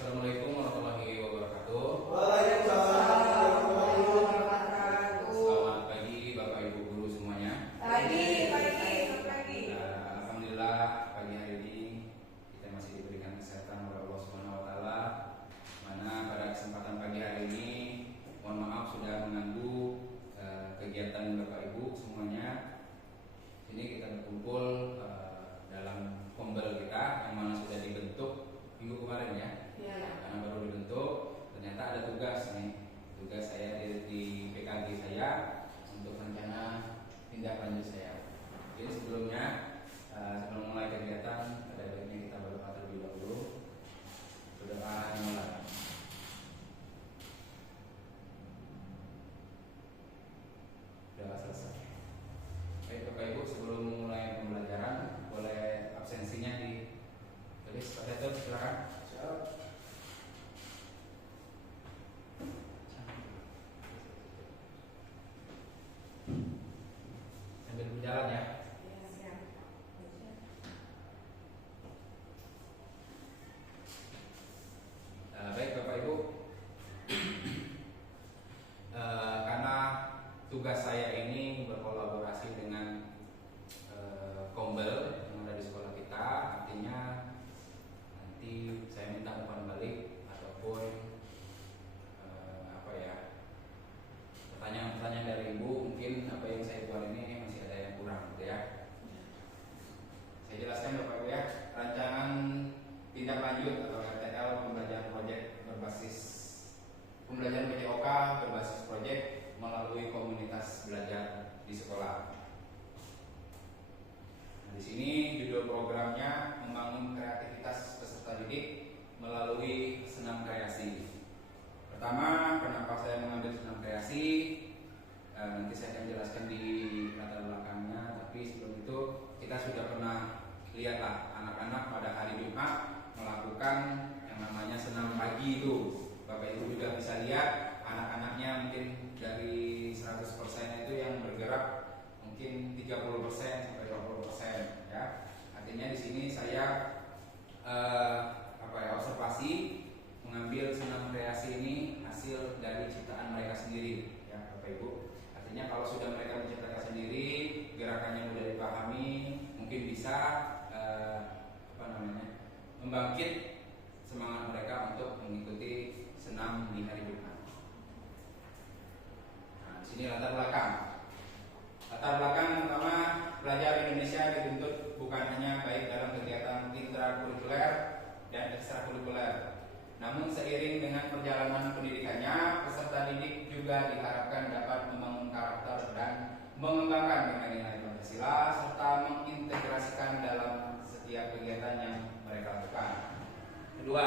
Assalamualaikum warahmatullahi wabarakatuh. Waalaikumsalam warahmatullahi wabarakatuh. Selamat pagi Bapak Ibu guru semuanya. Pagi. Alhamdulillah pagi hari ini kita masih diberikan kesehatan oleh Allah Subhanahu wa taala. Mana pada kesempatan pagi hari ini mohon maaf sudah mengganggu kegiatan Bapak Ibu semuanya. Ini kita berkumpul dalam kombel kita yang mana sudah dibentuk minggu kemarin ya. Karena baru dibentuk, ternyata ada tugas saya di PKG saya untuk rencana tindak lanjut saya. Jadi sebelum mulai kegiatan ada baiknya kita berdoa terlebih dahulu. Berdoa dimulai. Doa selesai. Baik Bapak Ibu, sebelum mulai pembelajaran boleh absensinya ditulis. Pak Dato, silakan. Sambil berjalan ya. Baik Bapak Ibu, karena tugas saya ini berkolaborasi dengan Kombel yang ada di sekolah kita, artinya nanti saya minta umpan balik ataupun pertanyaan-pertanyaan dari Ibu, mungkin apa yang saya buat ini masih ada yang kurang gitu ya. Saya jelaskan Bapak Ibu ya, rancangan tindak lanjut atau RTL pembelajaran PJOK berbasis proyek melalui komunitas belajar di sekolah. Nah, di sini judul programnya membangun kreativitas peserta didik melalui senam kreasi. Pertama, kenapa saya mengambil senam kreasi? Nanti saya akan jelaskan di latar belakangnya. Tapi sebelum itu kita sudah pernah lihatlah anak-anak pada hari Jumat melakukan yang namanya senam pagi itu. Bapak Ibu juga bisa lihat anak-anaknya mungkin dari 100% itu yang bergerak mungkin 30% sampai 20% ya. Artinya di sini saya observasi mengambil senam kreasi ini hasil dari ciptaan mereka sendiri ya Bapak Ibu. Artinya kalau sudah mereka menciptakan sendiri, gerakannya mudah dipahami, mungkin bisa membangkit semangat mereka untuk mengikuti senam di hari Jumat. Nah, di sini latar belakang. Latar belakang pertama, belajar Indonesia dituntut bukan hanya baik dalam kegiatan intrakurikuler dan ekstrakurikuler. Namun seiring dengan perjalanan pendidikannya, peserta didik juga diharapkan dapat membangun karakter dan mengembangkan nilai-nilai Pancasila serta mengintegrasikan dalam setiap kegiatan yang mereka lakukan. Kedua,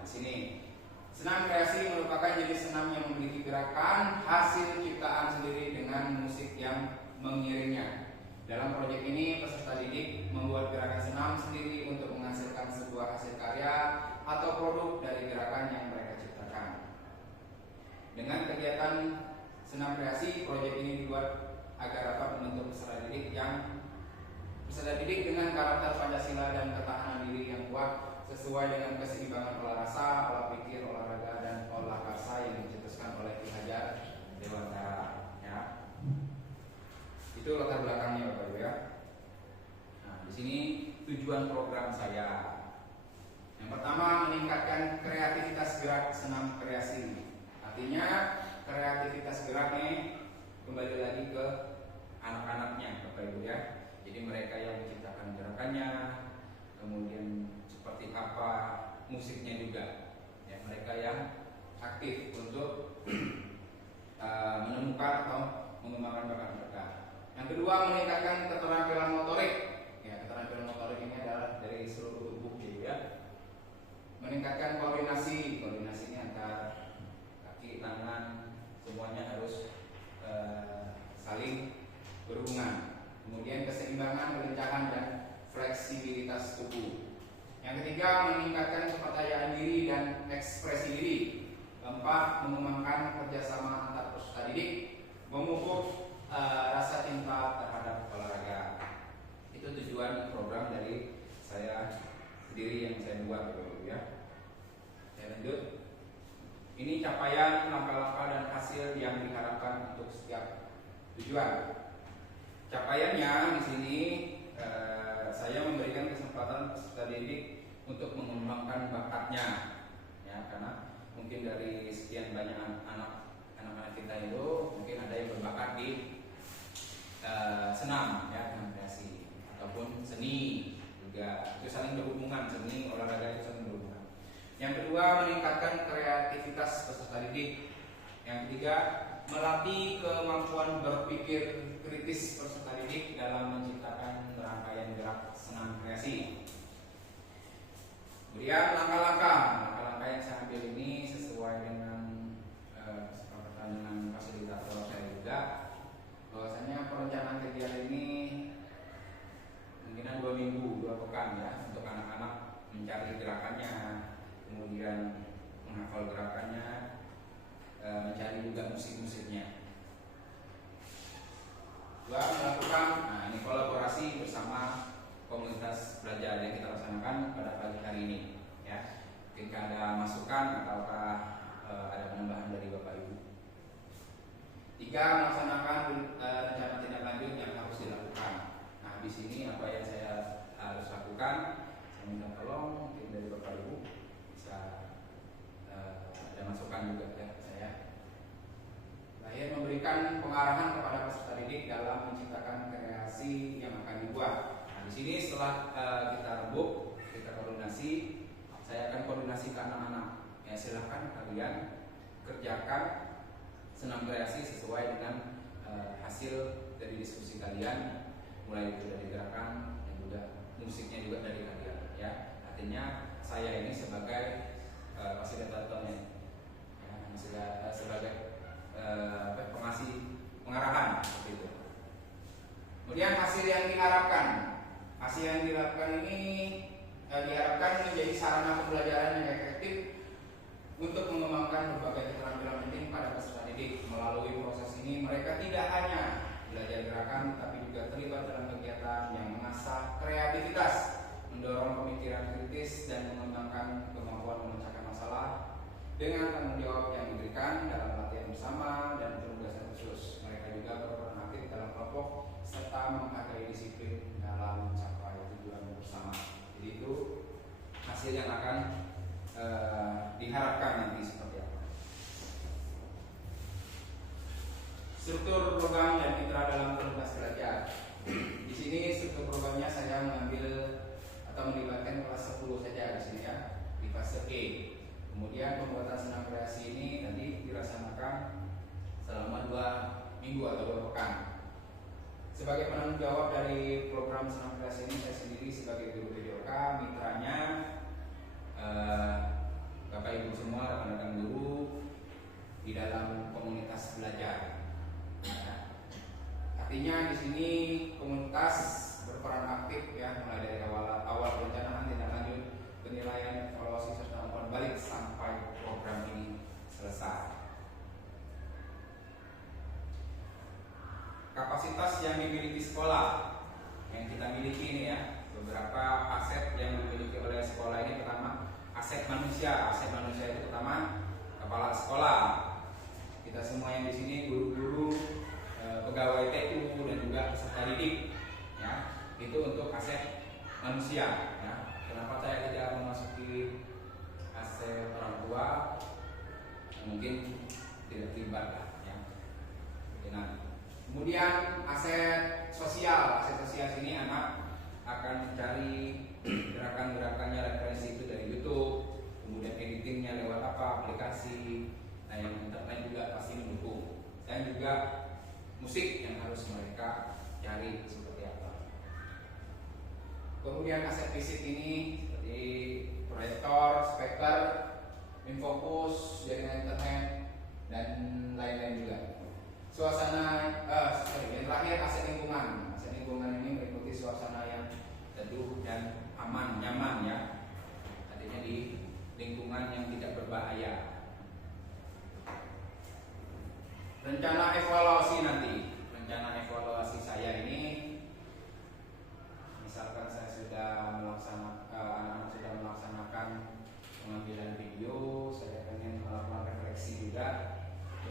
di sini senam kreasi merupakan jenis senam yang memiliki gerakan hasil ciptaan sendiri dengan musik yang mengiringnya. Dalam proyek ini, peserta didik membuat gerakan senam sendiri untuk menghasilkan sebuah hasil karya atau produk dari gerakan yang mereka ciptakan. Dengan kegiatan senam kreasi, proyek ini dibuat agar dapat membentuk peserta didik dengan karakter Pancasila dan ketahanan diri yang kuat sesuai dengan keseimbangan olah rasa, olah pikir, olahraga, dan olah karsa yang dicetuskan oleh Ki Hajar Dewantara. Ya. Itu latar belakangnya Bapak Ibu ya. Nah, di sini tujuan program saya. Yang pertama, meningkatkan kreativitas gerak senam kreasi. Artinya kreativitas geraknya kembali lagi ke anak-anaknya Bapak Ibu ya. Jadi mereka yang menciptakan gerakannya, kemudian seperti apa musiknya juga. Ya, mereka yang aktif untuk menemukan atau mengembangkan bakat mereka. Yang kedua, meningkatkan keterampilan motorik. Ya, keterampilan motorik ini adalah dari seluruh tubuh gitu ya. Meningkatkan koordinasinya antar kaki, tangan, semuanya harus saling berhubungan. Kemudian keseimbangan, kelincahan, dan fleksibilitas tubuh. Yang ketiga, meningkatkan kepercayaan diri dan ekspresi diri. Keempat, mengembangkan kerjasama antar peserta didik, memupuk rasa cinta terhadap olahraga. Itu tujuan program dari saya sendiri yang saya buat ya. Saya lanjut. Ini capaian, langkah-langkah dan hasil yang diharapkan untuk setiap tujuan. Capaiannya di sini saya memberikan kesempatan peserta didik untuk mengembangkan bakatnya, ya, karena mungkin dari sekian banyak anak-anak kita itu mungkin ada yang berbakat di senam, ya, kreasi ataupun seni juga, itu saling berhubungan, seni olahraga itu saling berhubungan. Yang kedua, meningkatkan kreativitas peserta didik. Yang ketiga, melatih kemampuan berpikir kritis peserta didik dalam menciptakan rangkaian gerak senam kreasi. Kemudian langkah-langkah yang saya ambil ini sesuai dengan kesepakatan dengan fasilitator saya juga, bahwasanya perencanaan kegiatan ini kemungkinan 2 minggu, 2 pekan, ya, untuk anak-anak mencari gerakannya, kemudian menghafal gerakannya, mencari juga musik-musiknya. Dua, melakukan ini kolaborasi bersama komunitas belajar yang kita laksanakan pada pagi hari ini, ya. Mungkin ada masukan ataukah ada penambahan dari Bapak Ibu. 3, melaksanakan rencana tindak lanjut yang harus dilakukan. Nah, di sini apa yang saya harus lakukan, saya minta tolong mungkin dari Bapak Ibu bisa ada masukan juga ya saya. Saya memberikan pengarahan kepada peserta didik dalam menciptakan kreasi yang akan dibuat. Nah, di sini setelah kita rembuk, kita koordinasi, saya akan koordinasi ke anak-anak. Ya, silahkan kalian kerjakan senam kreasi sesuai dengan hasil dari diskusi kalian, mulai dari gerakan dan juga musiknya juga dari kalian, ya. Artinya saya ini sebagai fasilitatornya, ya, sebagai pengasih pengarahan seperti itu. Kemudian hasil yang diharapkan ini diharapkan menjadi sarana pembelajaran yang efektif untuk mengembangkan berbagai keterampilan penting pada peserta didik. Melalui proses ini mereka tidak hanya belajar gerakan, tapi juga terlibat dalam kegiatan yang mengasah kreativitas, mendorong pemikiran kritis, dan mengembangkan kemampuan memecahkan masalah dengan tanggung jawab yang diberikan dalam latihan bersama dan penugasan khusus. Mereka juga berperan aktif dalam kelompok serta menghargai disiplin dalam mencapai tujuan bersama. Jadi itu hasil yang akan diharapkan nanti seperti apa. Struktur program dan mitra dalam komunitas belajar. Di sini struktur programnya saya mengambil atau melibatkan kelas 10 saja di sini, ya, di fase E. Kemudian pembuatan senam kreasi ini nanti dilaksanakan selama 2 minggu atau 2 pekan. Sebagai penanggung jawab dari program senam kreasi ini, saya sendiri sebagai guru PJOK, mitranya Bapak Ibu semua, rekan-rekan guru di dalam komunitas belajar. Ya. Artinya di sini komunitas berperan aktif, ya, mulai dari awal perencanaan, tindak lanjut, penilaian, evaluasi serta umpan balik sampai program ini selesai. Kapasitas yang dimiliki sekolah, yang kita miliki ini, ya, beberapa aset yang dimiliki oleh sekolah ini. Pertama, aset manusia. Aset manusia itu pertama kepala sekolah. Kita semua yang di sini guru-guru, pegawai TU dan juga peserta didik, ya, itu untuk aset manusia, ya. Kenapa saya tidak memasuki aset orang tua? Mungkin tidak terlibat, ya. Nah, kemudian aset sosial. Aset sosial sini anak akan mencari gerakan-gerakannya, referensi itu dari YouTube, kemudian editingnya lewat aplikasi. Nah, yang internet juga pasti mendukung. Dan juga musik yang harus mereka cari seperti apa. Kemudian aset fisik ini seperti proyektor, speaker, infocus, jaringan internet, dan lain-lain juga. Yang terakhir aset lingkungan. Aset lingkungan ini meliputi suasana yang teduh dan aman, nyaman, ya. Artinya di lingkungan yang tidak berbahaya. Rencana evaluasi nanti. Rencana evaluasi saya ini, misalkan saya sudah melaksanakan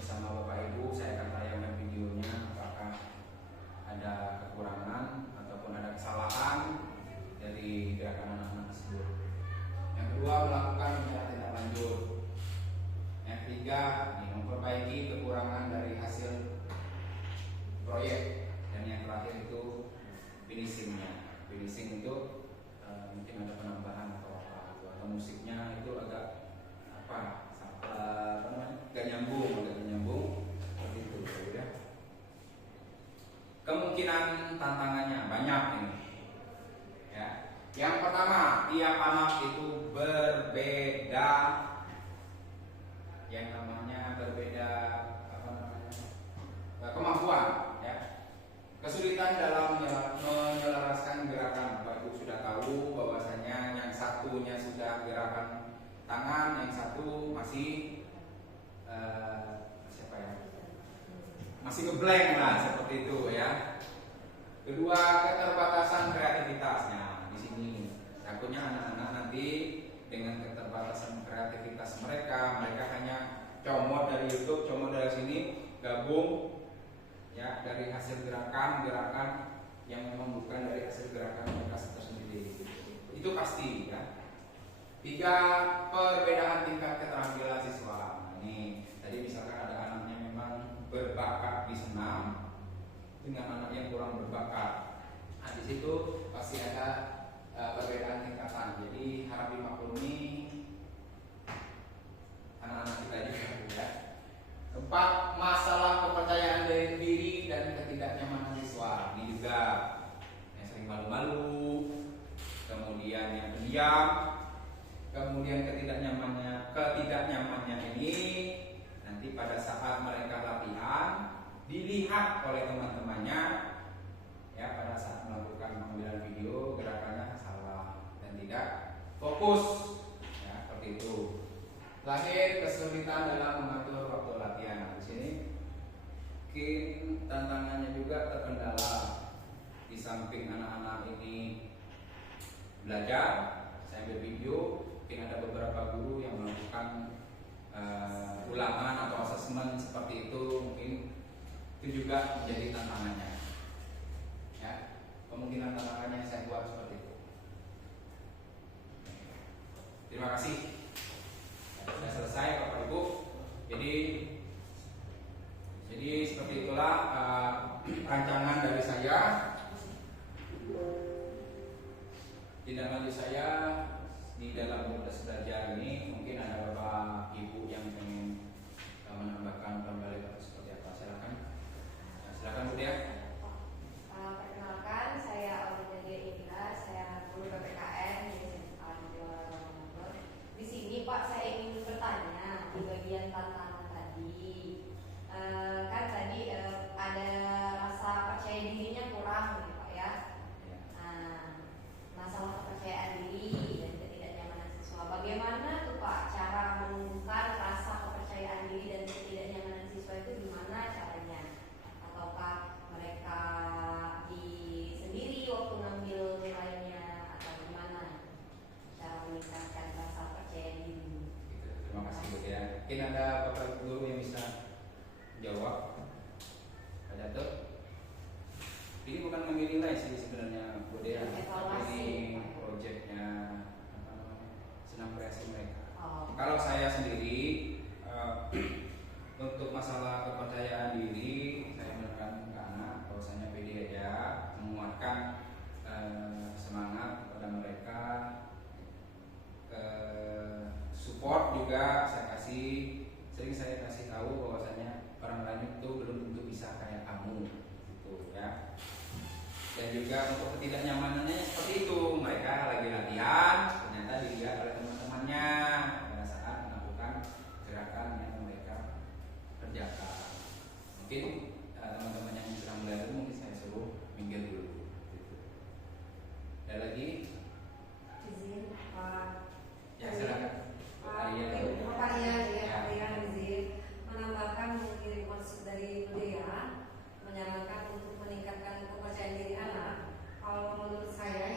bersama Bapak Ibu saya akan tayangkan videonya apakah ada kekurangan ataupun ada kesalahan dari gerakan anak-anak tersebut. Yang kedua, melakukan tindak lanjut. Yang ketiga, memperbaiki kekurangan dari hasil proyek. Dan yang terakhir itu finishingnya. Finishing itu mungkin ada penambahan atau apa gitu. Atau musiknya itu agak agak nyambung seperti itu ya. Kemungkinan tantangannya banyak ini. Ya. Yang pertama, tiap anak itu berbeda. Yang namanya berbeda kemampuan ya. Kesulitan dalam menyelaraskan gerakan. Bapak Ibu sudah tahu bahwasanya yang satunya sudah gerakan tangan, yang satu masih masih ngeblank lah seperti itu ya. Kedua, keterbatasan kreativitasnya di sini. Takutnya anak-anak nanti dengan keterbatasan kreativitas mereka hanya comot dari YouTube, comot dari sini, gabung ya dari hasil gerakan yang memang bukan dari hasil gerakan mereka tersendiri. Itu pasti ya. 3, perbedaan tingkat keterampilan siswa. Ini tadi misalkan ada anaknya memang berbakat di senam dengan anak yang kurang berbakat. Nah, di situ pasti ada perbedaan tingkatan. Jadi harap dimaklumi anak-anak kita juga ya. 4, masalah kepercayaan diri dan ketidaknyamanan siswa. Ini juga yang sering malu-malu, kemudian yang pendiam, kemudian ketidaknyamannya ini nanti pada saat mereka latihan dilihat oleh teman-temannya ya, pada saat melakukan pengambilan video gerakannya salah dan tidak fokus ya, seperti itu. Terakhir, kesulitan dalam mengatur waktu latihan. Nah, di sini mungkin tantangannya juga terkendala. Di samping anak-anak ini belajar, saya ambil video, mungkin ada beberapa guru yang melakukan ulangan atau asesmen seperti itu, mungkin itu juga menjadi tantangannya. Ya, kemungkinan tantangannya saya buat seperti itu. Terima kasih. Sudah selesai Bapak Ibu. Jadi seperti itulah rancangan dari saya. Tindak lanjut saya di dalam komunitas belajar ini, mungkin ada Bapak Ibu yang ingin menambahkan kembali atau seperti apa. Silakan Bu Dia. Perkenalkan, saya Aulia Indra, saya guru PPKN di SMA Jawa Timur. Di sini Pak, saya ingin bertanya di bagian tantangan tadi. Kan tadi ada rasa percaya dirinya kurang nih Pak ya. Nah, masalah kepercayaan diri dan ketidaknyamanan siswa. Bagaimana tuh Pak cara menumbuhkan rasa kepercayaan diri dan ketidaknyamanan siswa itu gimana caranya? Ataukah mereka sendiri waktu ngambil nilainya atau gimana cara meningkatkan rasa percaya diri? Terima kasih Bu ya. Mungkin ada Bapak Guru yang bisa jawab. Ada tuh. Ini bukan ngambil nilai sih sebenarnya Bu Dea, tapi ini proyeknya senam kreasi mereka. Kalau saya sendiri untuk masalah kepercayaan diri, saya menekan ke anak bahwasanya pede aja, menguatkan semangat kepada mereka, support juga saya sering saya kasih tahu bahwasanya orang lain itu belum tentu bisa kayak kamu gitu ya. Dan juga untuk ketidaknyamanannya seperti itu, mereka lagi latihan ternyata dilihat oleh teman-temannya pada saat melakukan gerakan yang mereka kerjakan. Mungkin teman-teman yang sedang belajar mungkin saya suruh minggir dulu gitu. Ada lagi? Izin Pak. Ya silakan. Kalian izin menambahkan mungkin maksud dari Budaya menyarankan untuk meningkatkan kepercayaan diri anak. Kalau menurut saya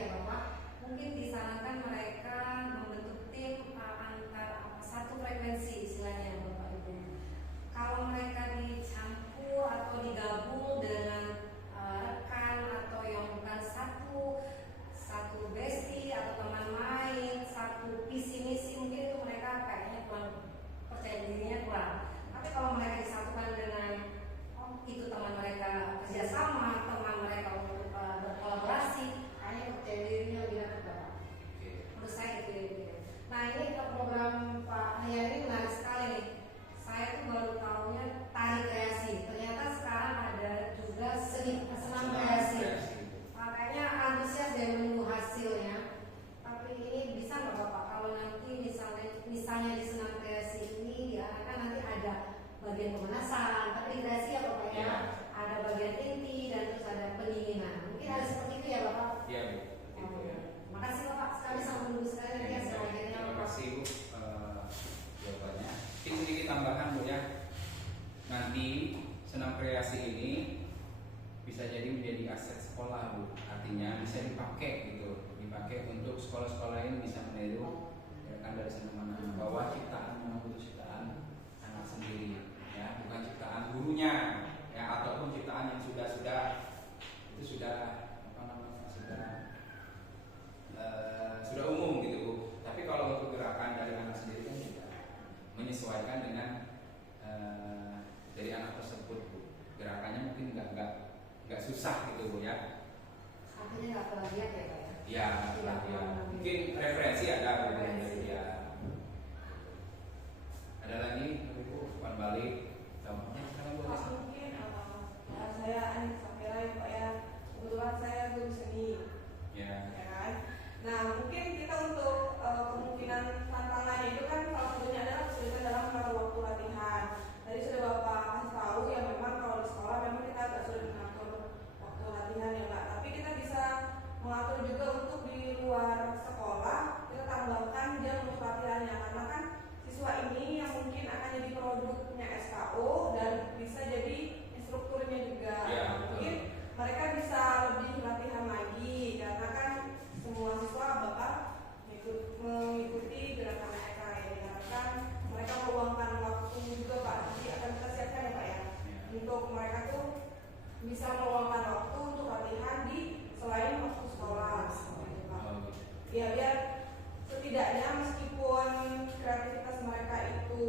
misalnya di senam kreasi ini diarahkan nanti ada bagian pemanasan, integrasi ya Bapak ya, Ya. ada bagian inti dan terus ada pendinginan. Mungkin ada seperti itu ya Bapak. Iya Bu, gitu ya. Makasih Bapak sekali, sama menunggu sekali ya selanjutnya. Terima kasih Bu jawabannya. Mungkin sedikit tambahan Bu ya. Nanti senam kreasi ini bisa jadi menjadi aset sekolah Bu. Artinya bisa dipakai gitu, dipakai untuk sekolah-sekolah ini bisa meniru ya kan dari seniman bahwa ciptaan memang itu ciptaan anak sendiri ya, bukan ciptaan gurunya ya, ataupun ciptaan yang sudah itu sudah apa namanya sudah umum gitu Bu. Tapi kalau untuk gerakan dari anak sendiri kan juga menyesuaikan dengan dari anak tersebut Bu. Gerakannya mungkin nggak susah gitu Bu ya. Artinya nggak plagiat ya Pak ya? Ya, ya. Mungkin referensi ada Bu. Ya. Ada lagi Bu, Pan balik. Contohnya sekarang Bu. Mungkin saya Anis Safira ya Pak ya. Kebetulan saya guru seni. Ya. Ya kan? Nah mungkin kita untuk kemungkinan tantangannya itu kan salah satunya adalah kesulitan dalam mengatur waktu latihan. Tadi sudah Bapak kasih tahu ya, memang kalau di sekolah memang kita agak sulit mengatur waktu latihan ya Pak. Tapi kita bisa mengatur juga untuk di luar sekolah, kita tambahkan jam untuk latihannya, karena kan siswa ini yang mungkin akan jadi produknya SKO dan bisa jadi instrukturnya juga. Ya, Mungkin mereka bisa lebih latihan lagi karena kan semua siswa bakal mengikuti gerakan EKA ya. Diharapkan mereka meluangkan waktu juga Pak. Nanti akan kita siapkan ya Pak ya. Untuk mereka tuh bisa meluangkan waktu untuk latihan di selain waktu sekolah. Gitu, Pak. Ya biar setidaknya meskipun kreativitas mereka itu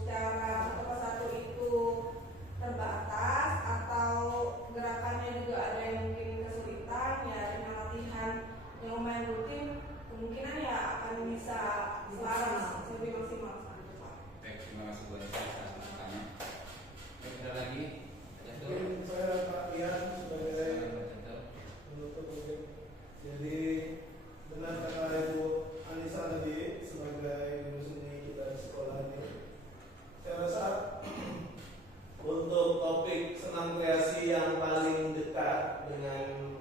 secara satu persatu itu terbatas atau gerakannya juga ada yang mungkin kesulitan ya, dengan latihan yang lumayan rutin kemungkinan ya akan bisa selaras lebih maksimal gitu, Pak. Baik, terima kasih Bu atas masukannya. Baik, ada lagi? Mungkin saya Pak Ian sebagai penutup mungkin. Jadi benar kata Ibu Anissa tadi sebagai guru seni kita di sekolah ini. Saya rasa untuk topik senam kreasi yang paling dekat dengan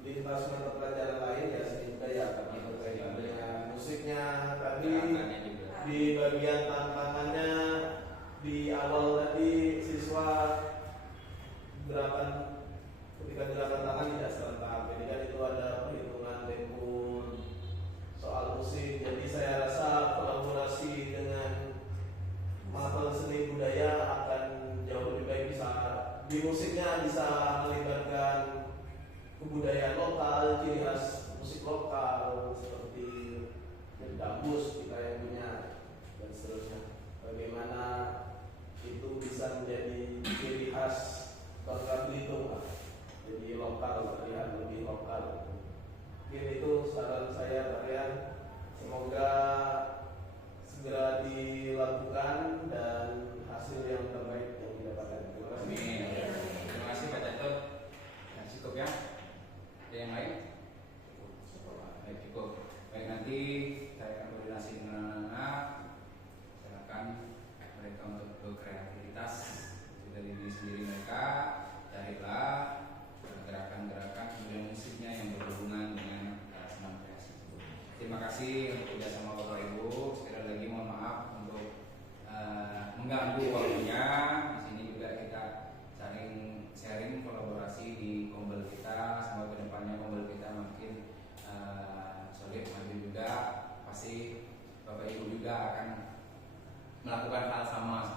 lintas mata pelajaran lain ya seni budaya, karena berkaitan dengan musiknya tadi. Gerakannya juga. Di bagian tantangannya di awal tadi siswa ketika gerakan tangan tidak serentak, jadi kan itu ada perhitungan tempo soal musik. Jadi saya rasa kolaborasi dengan mata seni budaya akan jauh lebih baik, bisa di musiknya bisa melibatkan kebudayaan lokal, ciri khas musik lokal seperti gambus kita yang punya dan seterusnya. Bagaimana itu bisa menjadi ciri khas Bangka Belitung, Pak. Jadi lokal, terlihat lebih lokal. Mungkin itu saran saya Pak Rian. Semoga segera dilakukan dan hasil yang terbaik yang didapatkan. Terima kasih. Amin. Terima kasih Pak Catur. Ya, cukup ya. Ada yang lain? Baik, cukup. Baik, nanti saya akan koordinasi dengan anak-anak. Silakan mereka untuk berkreativitas dari diri sendiri mereka. Carilah gerakan-gerakan kemudian musiknya yang berhubungan dengan senam kreasi. Terima kasih untuk kerjasama Bapak Ibu. Sekali lagi mohon maaf untuk mengganggu waktunya. Di sini juga kita saling sharing kolaborasi di Kombel kita. Semoga kedepannya Kombel kita makin solid maju juga. Pasti Bapak Ibu juga akan melakukan hal sama